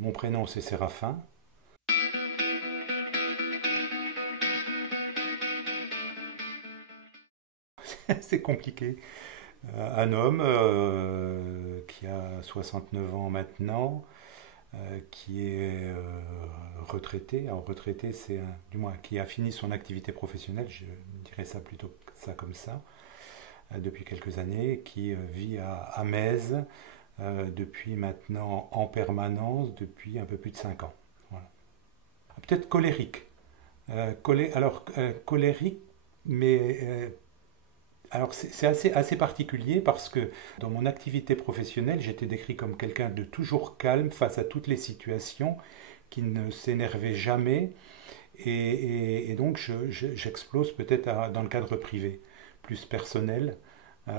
Mon prénom c'est Séraphin. C'est compliqué. Un homme qui a 69 ans maintenant, qui est retraité. Alors retraité, du moins qui a fini son activité professionnelle, je dirais ça plutôt ça comme ça, depuis quelques années, qui vit à Metz depuis maintenant en permanence depuis un peu plus de 5 ans. Voilà. Peut-être colérique. Colérique, mais alors c'est assez particulier parce que dans mon activité professionnelle, j'étais décrit comme quelqu'un de toujours calme face à toutes les situations, qui ne s'énervait jamais, et donc j'explose peut-être dans le cadre privé, plus personnel,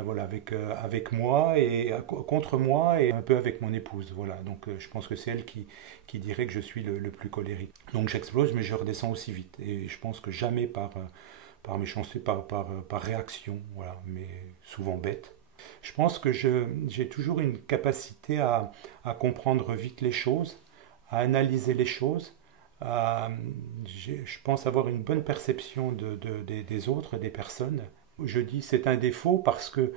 voilà, avec moi et contre moi et un peu avec mon épouse. Voilà, donc je pense que c'est elle qui dirait que je suis le plus colérique. Donc j'explose, mais je redescends aussi vite. Et je pense que jamais par méchanceté, par réaction, voilà, mais souvent bête. Je pense que j'ai toujours une capacité à comprendre vite les choses, à analyser les choses. Je pense avoir une bonne perception des autres, des personnes. Je dis c'est un défaut parce que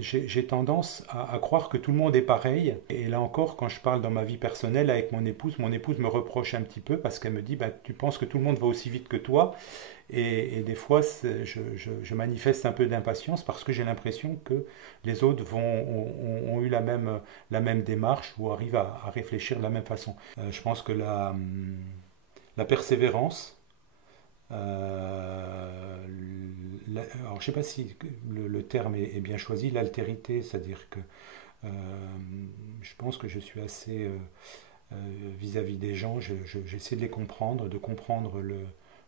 j'ai tendance à croire que tout le monde est pareil. Et là encore, quand je parle dans ma vie personnelle avec mon épouse me reproche un petit peu parce qu'elle me dit bah, tu penses que tout le monde va aussi vite que toi. Et des fois, je manifeste un peu d'impatience parce que j'ai l'impression que les autres ont eu la même démarche ou arrivent à réfléchir de la même façon. Je pense que la persévérance, alors je ne sais pas si le terme est bien choisi, l'altérité, c'est-à-dire que euh, je pense que je suis assez vis-à-vis des gens, j'essaie de les comprendre, de comprendre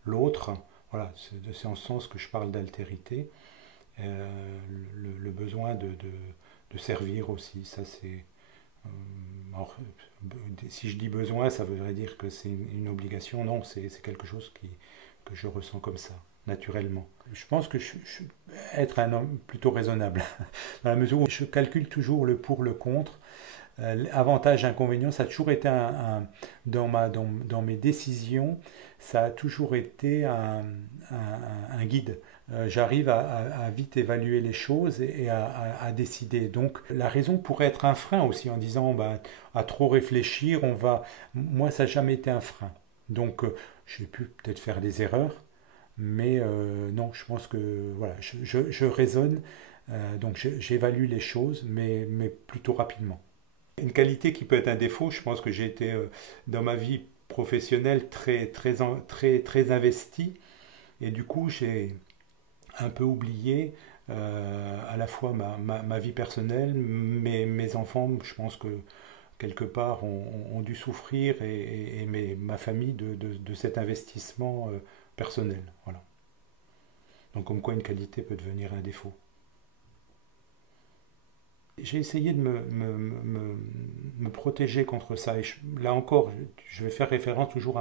l'autre. Voilà, c'est en ce sens que je parle d'altérité. Le besoin de servir aussi, ça c'est. Alors, si je dis besoin, ça voudrait dire que c'est une obligation. Non, c'est quelque chose que je ressens comme ça, naturellement. Je pense que être un homme plutôt raisonnable, dans la mesure où je calcule toujours le pour, le contre. Avantage, inconvénient, ça a toujours été dans mes décisions, ça a toujours été un guide. J'arrive à vite évaluer les choses et à décider. Donc la raison pourrait être un frein aussi en disant bah, à trop réfléchir, moi ça n'a jamais été un frein. Donc j'ai pu peut-être faire des erreurs, mais non, je pense que voilà, je raisonne, donc j'évalue les choses, mais plutôt rapidement. Une qualité qui peut être un défaut, je pense que j'ai été dans ma vie professionnelle très investi et du coup j'ai un peu oublié à la fois ma vie personnelle, mes enfants, je pense que quelque part ont dû souffrir et ma famille de cet investissement personnel. Voilà. Donc comme quoi une qualité peut devenir un défaut. J'ai essayé de me protéger contre ça. Et là encore, je vais faire référence toujours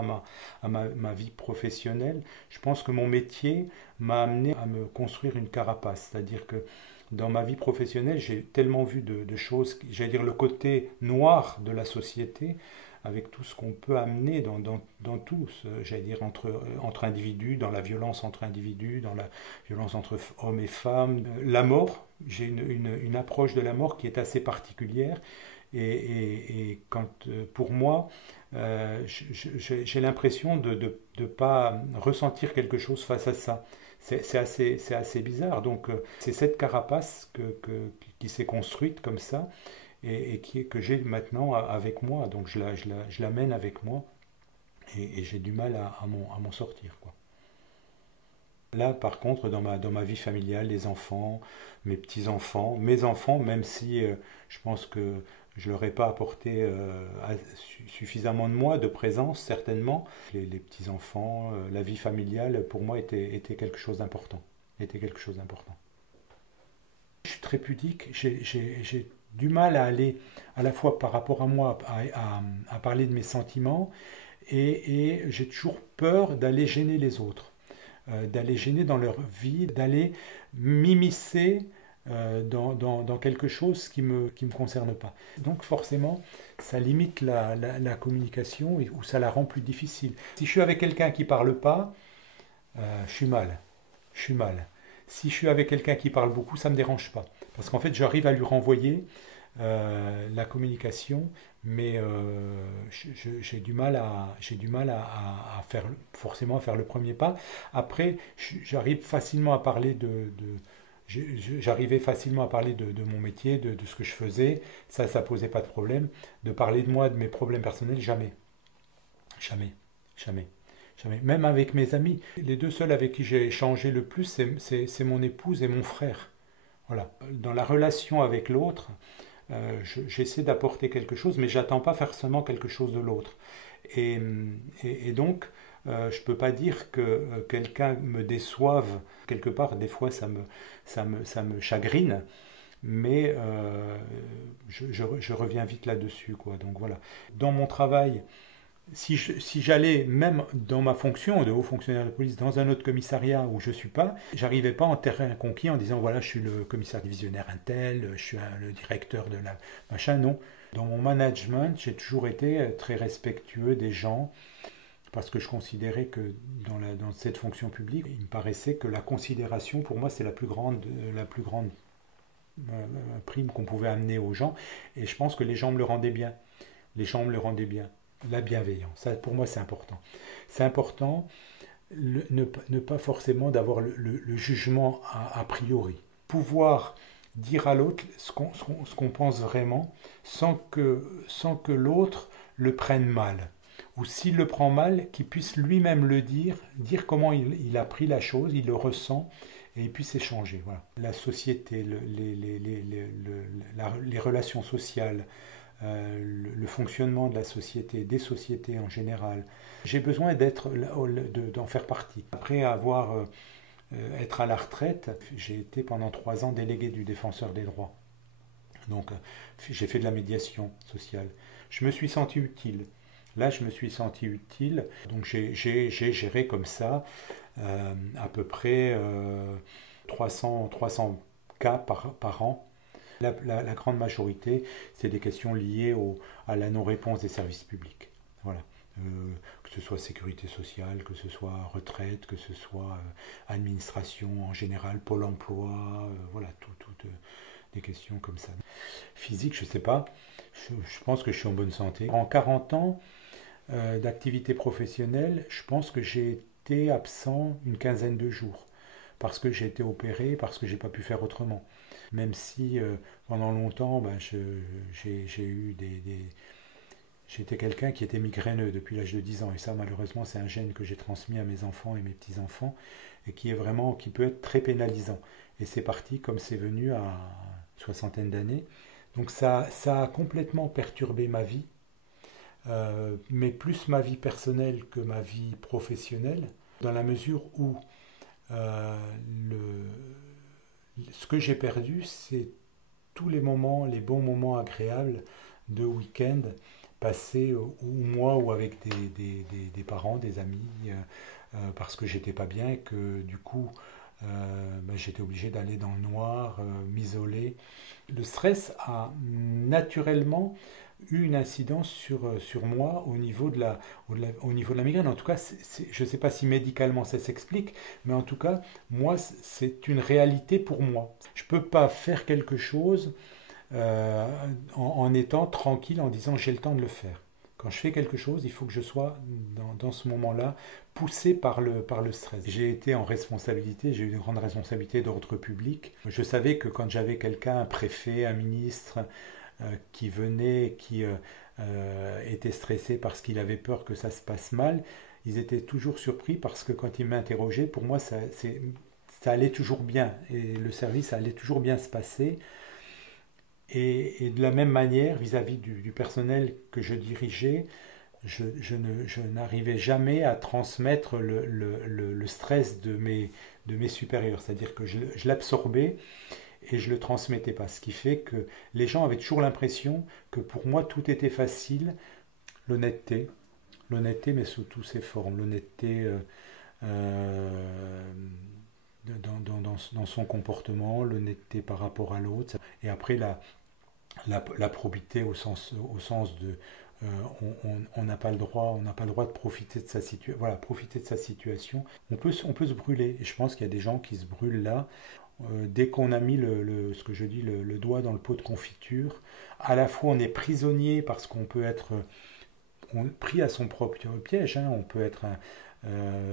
ma vie professionnelle. Je pense que mon métier m'a amené à me construire une carapace. C'est-à-dire que dans ma vie professionnelle, j'ai tellement vu de choses, j'allais dire le côté noir de la société, avec tout ce qu'on peut amener dans tout, j'allais dire entre individus, dans la violence entre individus, dans la violence entre hommes et femmes, la mort. J'ai une approche de la mort qui est assez particulière et quand, pour moi, j'ai l'impression de ne pas ressentir quelque chose face à ça. C'est assez bizarre. Donc, c'est cette carapace qui s'est construite comme ça et que j'ai maintenant avec moi. Donc, je la mène avec moi et j'ai du mal à m'en sortir, quoi. Là, par contre, dans ma vie familiale, les enfants, mes enfants, même si je pense que je leur ai pas apporté suffisamment de moi, de présence, certainement, les petits-enfants, la vie familiale, pour moi, était quelque chose d'important. Était quelque chose d'important. Je suis très pudique, j'ai du mal à aller à la fois par rapport à moi, à parler de mes sentiments, et j'ai toujours peur d'aller gêner les autres, d'aller gêner dans leur vie, d'aller m'immiscer dans quelque chose qui me concerne pas. Donc forcément, ça limite la communication ou ça la rend plus difficile. Si je suis avec quelqu'un qui parle pas, je suis mal. Je suis mal. Si je suis avec quelqu'un qui parle beaucoup, ça ne me dérange pas. Parce qu'en fait, j'arrive à lui renvoyer la communication, mais j'ai du mal à faire forcément à faire le premier pas. Après, j'arrive facilement à parler j'arrivais facilement à parler de mon métier, de ce que je faisais. Ça posait pas de problème. De parler de moi, de mes problèmes personnels, jamais, jamais, jamais. Jamais. Même avec mes amis, les deux seuls avec qui j'ai échangé le plus, c'est mon épouse et mon frère. Voilà. Dans la relation avec l'autre, j'essaie d'apporter quelque chose, mais j'attends pas forcément quelque chose de l'autre. Et, et donc, je peux pas dire que quelqu'un me déçoive quelque part. Des fois, ça me chagrine, mais je reviens vite là-dessus, quoi. Donc voilà. Dans mon travail, si j'allais même dans ma fonction de haut fonctionnaire de police dans un autre commissariat où je ne suis pas, j'arrivais pas en terrain conquis en disant voilà je suis le commissaire divisionnaire un tel, je suis le directeur de la machin, non. Dans mon management, j'ai toujours été très respectueux des gens parce que je considérais que dans cette fonction publique, il me paraissait que la considération pour moi c'est la plus grande prime qu'on pouvait amener aux gens et je pense que les gens me le rendaient bien. Les gens me le rendaient bien. La bienveillance, ça, pour moi c'est important. C'est important ne pas forcément d'avoir le jugement a priori. Pouvoir dire à l'autre ce qu'on pense vraiment sans que l'autre le prenne mal. Ou s'il le prend mal, qu'il puisse lui-même le dire comment il a pris la chose, il le ressent et il puisse échanger. Voilà. La société, les relations sociales, le fonctionnement de la société, des sociétés en général. J'ai besoin d'en faire partie. Après être à la retraite, j'ai été pendant 3 ans délégué du défenseur des droits. Donc j'ai fait de la médiation sociale. Je me suis senti utile. Là, je me suis senti utile. Donc j'ai géré comme ça à peu près 300 cas par an. La grande majorité, c'est des questions liées à la non-réponse des services publics. Voilà. Que ce soit sécurité sociale, que ce soit retraite, que ce soit administration en général, pôle emploi, voilà, toutes des questions comme ça. Physique, je ne sais pas, je pense que je suis en bonne santé. En 40 ans d'activité professionnelle, je pense que j'ai été absent une quinzaine de jours parce que j'ai été opéré, parce que j'ai pas pu faire autrement. Même si pendant longtemps, ben, j'ai eu j'étais quelqu'un qui était migraineux depuis l'âge de 10 ans. Et ça, malheureusement, c'est un gène que j'ai transmis à mes enfants et mes petits-enfants et qui peut être très pénalisant. Et c'est parti comme c'est venu à une soixantaine d'années. Donc ça a complètement perturbé ma vie, mais plus ma vie personnelle que ma vie professionnelle, dans la mesure où euh, ce que j'ai perdu, c'est tous les moments, les bons moments agréables de week-end passés ou moi ou avec des parents, des amis, parce que j'étais pas bien et que du coup ben, j'étais obligé d'aller dans le noir, m'isoler. Le stress a naturellement eu une incidence sur moi au niveau de la migraine. En tout cas, je ne sais pas si médicalement ça s'explique, mais en tout cas, moi, c'est une réalité pour moi. Je ne peux pas faire quelque chose euh, en étant tranquille, en disant j'ai le temps de le faire. Quand je fais quelque chose, il faut que je sois dans ce moment-là poussé par le stress. J'ai été en responsabilité, j'ai eu une grande responsabilité d'ordre public. Je savais que quand j'avais quelqu'un, un préfet, un ministre, qui venait, était stressé parce qu'il avait peur que ça se passe mal, ils étaient toujours surpris parce que quand ils m'interrogeaient, pour moi, ça allait toujours bien et le service allait toujours bien se passer. Et de la même manière, vis-à-vis du personnel que je dirigeais, je n'arrivais jamais à transmettre le stress de mes supérieurs. C'est-à-dire que je l'absorbais et je ne le transmettais pas. Ce qui fait que les gens avaient toujours l'impression que pour moi tout était facile. L'honnêteté, l'honnêteté mais sous toutes ses formes. L'honnêteté euh, dans son comportement, l'honnêteté par rapport à l'autre. Et après, la probité au sens de on n'a pas le droit, on n'a pas le droit de profiter de sa situation. Voilà, profiter de sa situation. On peut se brûler. Et je pense qu'il y a des gens qui se brûlent là. Dès qu'on a mis ce que je dis, le doigt dans le pot de confiture, à la fois on est prisonnier parce qu'on peut être pris à son propre piège, hein. On peut être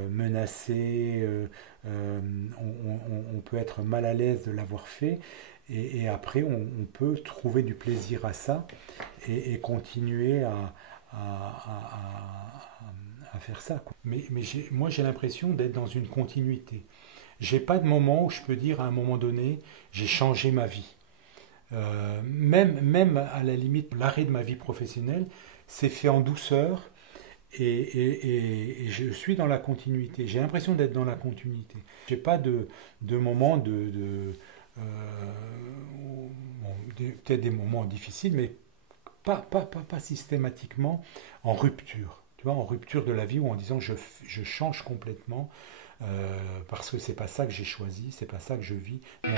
menacé, on peut être mal à l'aise de l'avoir fait, et après on peut trouver du plaisir à ça et continuer à faire ça, quoi. Mais moi j'ai l'impression d'être dans une continuité. J'ai pas de moment où je peux dire à un moment donné j'ai changé ma vie. Même à la limite, l'arrêt de ma vie professionnelle s'est fait en douceur et je suis dans la continuité. J'ai l'impression d'être dans la continuité. J'ai pas de moment bon, peut-être des moments difficiles, mais pas systématiquement en rupture. Tu vois, en rupture de la vie ou en disant je change complètement parce que c'est pas ça que j'ai choisi, c'est pas ça que je vis. Non.